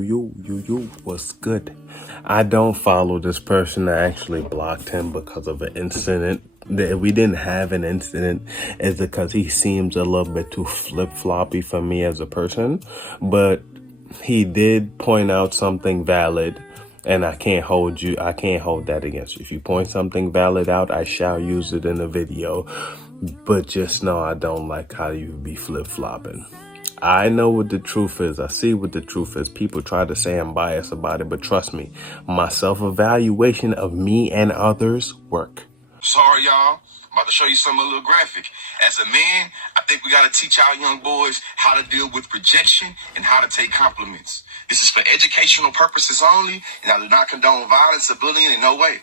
what's good? I don't follow this person. I actually blocked him because of an incident. We didn't have an incident. Is it because he seems a little bit too flip-floppy for me as a person? But he did point out something valid, and I can't hold that against you. If you point something valid out, I shall use it in a video. But just know I don't like how you be flip-flopping. I know what the truth is. I see what the truth is. People try to say I'm biased about it, but trust me, my self-evaluation of me and others work. Sorry, y'all. I'm about to show you something a little graphic. As a man, I think we got to teach our young boys how to deal with rejection and how to take compliments. This is for educational purposes only, and I do not condone violence or bullying in no way.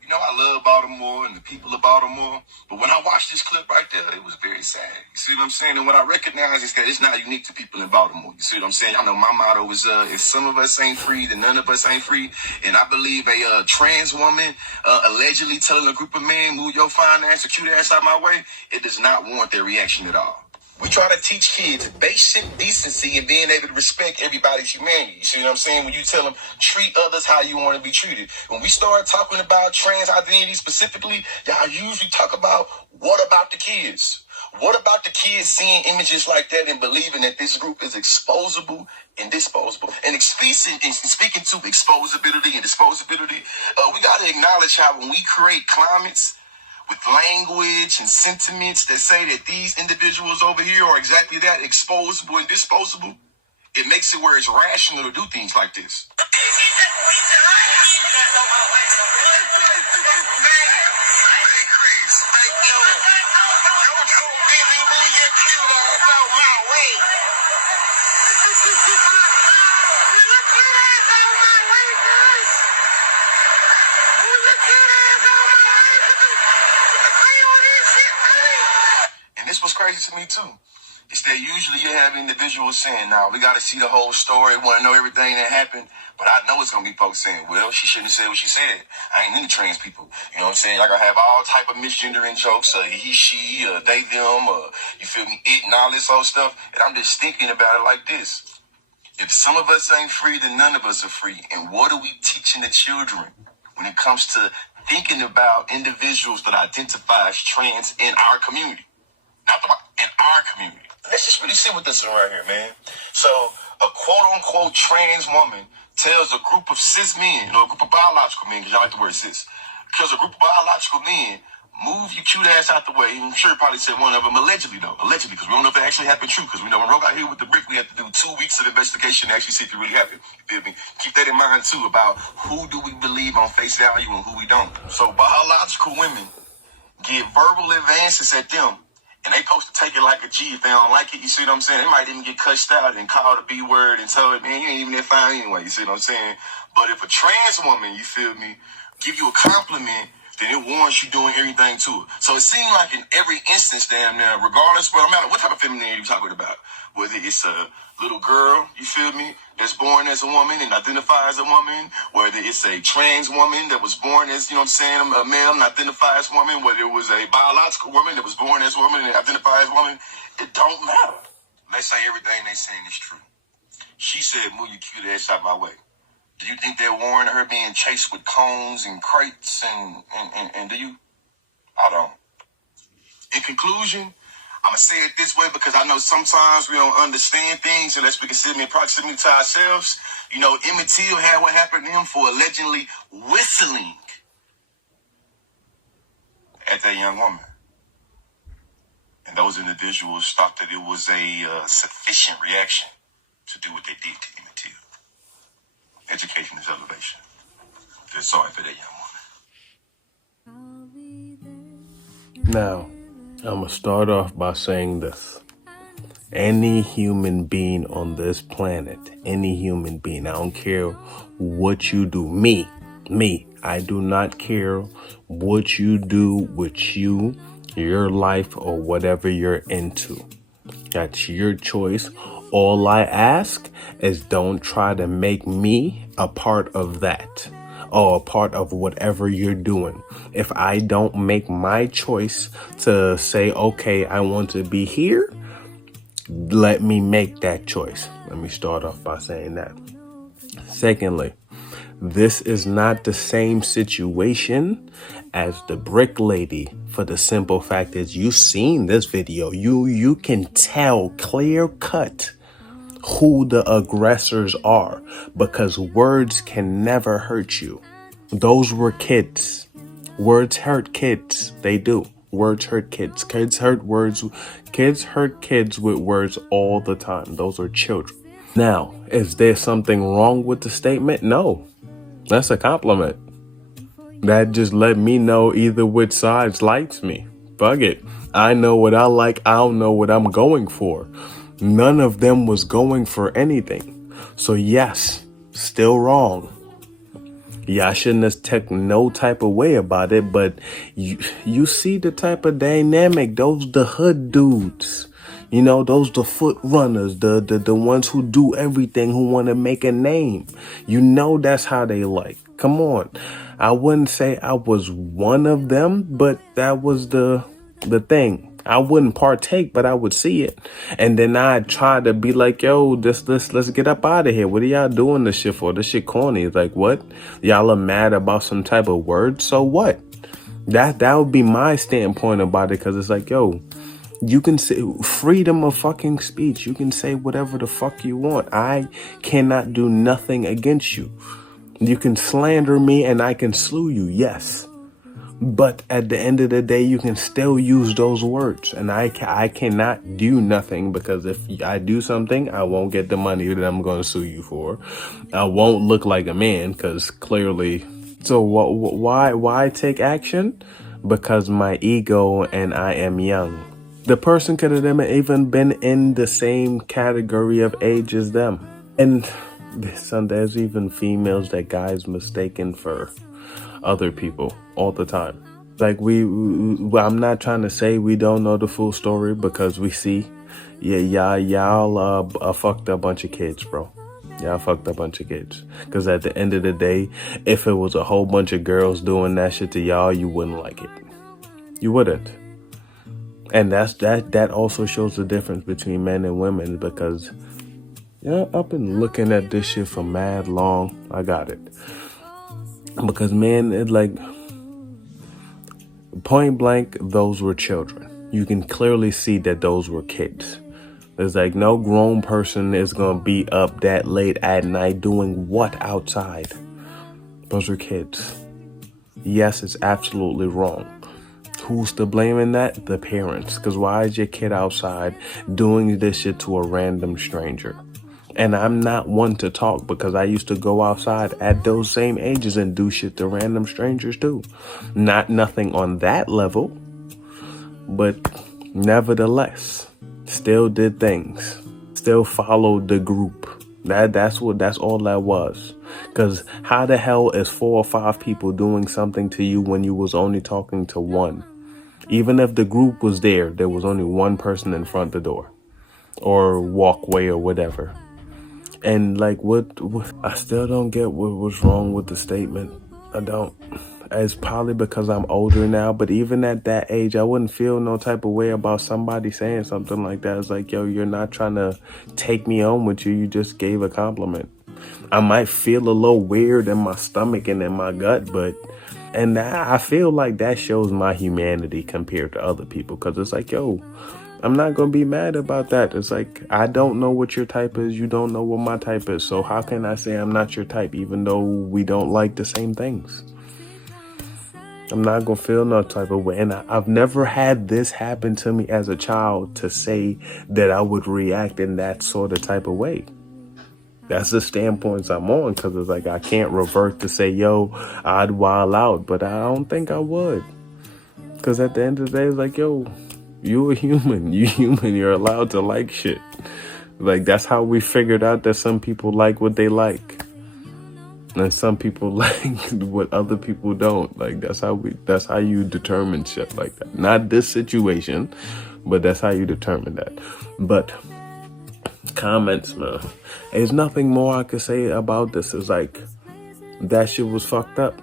You know, I love Baltimore and the people of Baltimore, but when I watched this clip right there, it was very sad. You see what I'm saying? And what I recognize is that it's not unique to people in Baltimore. You see what I'm saying? Y'all know my motto is, if some of us ain't free, then none of us ain't free. And I believe a trans woman allegedly telling a group of men, move your fine ass or cute ass out my way, it does not warrant their reaction at all. We try to teach kids basic decency and being able to respect everybody's humanity. You see what I'm saying? When you tell them, treat others how you want to be treated. When we start talking about trans identity specifically, y'all usually talk about, what about the kids? What about the kids seeing images like that and believing that this group is exposable and disposable? And speaking to exposability and disposability, we got to acknowledge how when we create climates with language and sentiments that say that these individuals over here are exactly that, exposable and disposable, it makes it where it's rational to do things like this. This was crazy to me too. It's that usually you have individuals saying, "Nah, we got to see the whole story, want to know everything that happened." But I know it's gonna be folks saying, "Well, she shouldn't have said what she said. I ain't into trans people." You know what I'm saying? Like I have all type of misgendering jokes, he, she, they, them, you feel me, it, and all this old stuff. And I'm just thinking about it like this: if some of us ain't free, then none of us are free. And what are we teaching the children when it comes to thinking about individuals that identify as trans in our community? Not in our community. Let's just really sit with this one right here, man. So a quote-unquote trans woman tells a group of cis men, a group of biological men, because y'all like the word cis, tells a group of biological men, move your cute ass out the way. I'm sure probably said one of them allegedly, because we don't know if it actually happened true, because we know when Ro got here with the brick, we had to do 2 weeks of investigation to actually see if it really happened. You feel me? Keep that in mind, too, about who do we believe on face value and who we don't. So biological women give verbal advances at them, and they supposed to take it like a G. If they don't like it, you see what I'm saying? They might even get cussed out and called a B word and told, man, you ain't even that fine anyway. You see what I'm saying? But if a trans woman, you feel me, give you a compliment, then it warrants you doing everything to her. So it seems like in every instance, damn near, regardless, but no matter what type of femininity you're talking about, whether it's a little girl, you feel me, that's born as a woman and identifies as a woman, whether it's a trans woman that was born as, you know what I'm saying, a male and identifies as a woman, whether it was a biological woman that was born as a woman and identifies as a woman, it don't matter. Let's say everything they saying is true. She said, move your cute ass out my way. Do you think they're warning her being chased with cones and crates and do you? I don't. In conclusion, I'm going to say it this way because I know sometimes we don't understand things unless we can sit in proximity to ourselves. You know, Emmett Till had what happened to him for allegedly whistling at that young woman. And those individuals thought that it was a sufficient reaction to do what they did to Emmett Till. Education is elevation. Feel sorry for that young woman. Now, I'm going to start off by saying this. Any human being on this planet, any human being, I don't care what you do. Me, I do not care what you do with you your life or whatever you're into. That's your choice. All I ask is don't try to make me a part of that or a part of whatever you're doing. If I don't make my choice to say, okay, I want to be here, let me make that choice. Let me start off by saying that. Secondly, this is not the same situation as the brick lady, for the simple fact is you seen this video. You can tell clear cut who the aggressors are because words can never hurt you. Those were kids. Words hurt kids. They do. Words hurt kids. Kids hurt words. Kids hurt kids with words all the time. Those are children. Now, is there something wrong with the statement? No. That's a compliment. That just let me know either which side likes me. Fuck it. I know what I like. I don't know what I'm going for. None of them was going for anything. So yes, still wrong. Yeah, I shouldn't have taken no type of way about it, but you see the type of dynamic, those the hood dudes. You know, those the foot runners, the ones who do everything, who want to make a name. You know that's how they like. Come on. I wouldn't say I was one of them, but that was the thing. I wouldn't partake, but I would see it. And then I'd try to be like, yo, let's get up out of here. What are y'all doing this shit for? This shit corny. It's like, what? Y'all are mad about some type of word? So what? That would be my standpoint about it, because it's like, yo, you can say freedom of fucking speech. You can say whatever the fuck you want. I cannot do nothing against you. You can slander me and I can slew you. Yes. But at the end of the day, you can still use those words. And I cannot do nothing, because if I do something, I won't get the money that I'm going to sue you for. I won't look like a man, because clearly. So why take action? Because my ego and I am young. The person could have even been in the same category of age as them. And there's even females that guys mistaken for other people all the time. Like I'm not trying to say we don't know the full story, because we see, y'all fucked a bunch of kids, bro. Y'all fucked a bunch of kids. Because at the end of the day, if it was a whole bunch of girls doing that shit to y'all, you wouldn't like it. You wouldn't. And that also shows the difference between men and women, because I've been looking at this shit for mad long. I got it. Because man, it like point blank, those were children. You can clearly see that those were kids. There's like no grown person is gonna be up that late at night doing what outside. Those are kids. Yes, it's absolutely wrong. Who's to blame in that? The parents. Because why is your kid outside doing this shit to a random stranger? And I'm not one to talk, because I used to go outside at those same ages and do shit to random strangers too. Nothing on that level, but nevertheless, still did things. Still followed the group. That's all that was. Because how the hell is 4 or 5 people doing something to you when you was only talking to one? Even if the group was there was only one person in front of the door or walkway or whatever. And like, what I still don't get what was wrong with the statement. I don't. It's probably because I'm older now, but even at that age, I wouldn't feel no type of way about somebody saying something like that. It's like, yo, you're not trying to take me home with you. You just gave a compliment. I might feel a little weird in my stomach and in my gut, and I feel like that shows my humanity compared to other people, because it's like, yo, I'm not going to be mad about that. It's like, I don't know what your type is. You don't know what my type is. So how can I say I'm not your type, even though we don't like the same things? I'm not going to feel no type of way. And I've never had this happen to me as a child to say that I would react in that sort of type of way. That's the standpoints I'm on, because it's like I can't revert to say, yo, I'd wild out, but I don't think I would. Because at the end of the day, it's like, yo, you a human. You human. You're allowed to like shit. Like, that's how we figured out that some people like what they like. And some people like what other people don't. Like that's how you determine shit like that. Not this situation, but that's how you determine that. But comments, man. There's nothing more I could say about this. It's like that shit was fucked up.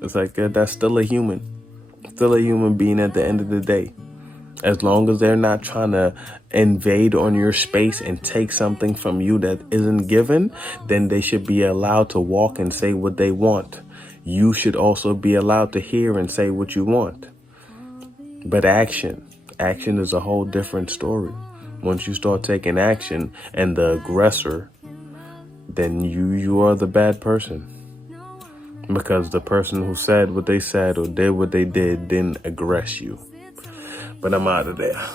It's like that's still a human. Still a human being at the end of the day. As long as they're not trying to invade on your space and take something from you that isn't given, then they should be allowed to walk and say what they want. You should also be allowed to hear and say what you want. But action is a whole different story. Once you start taking action and the aggressor, then you are the bad person. Because the person who said what they said or did what they did didn't aggress you. But I'm out of there.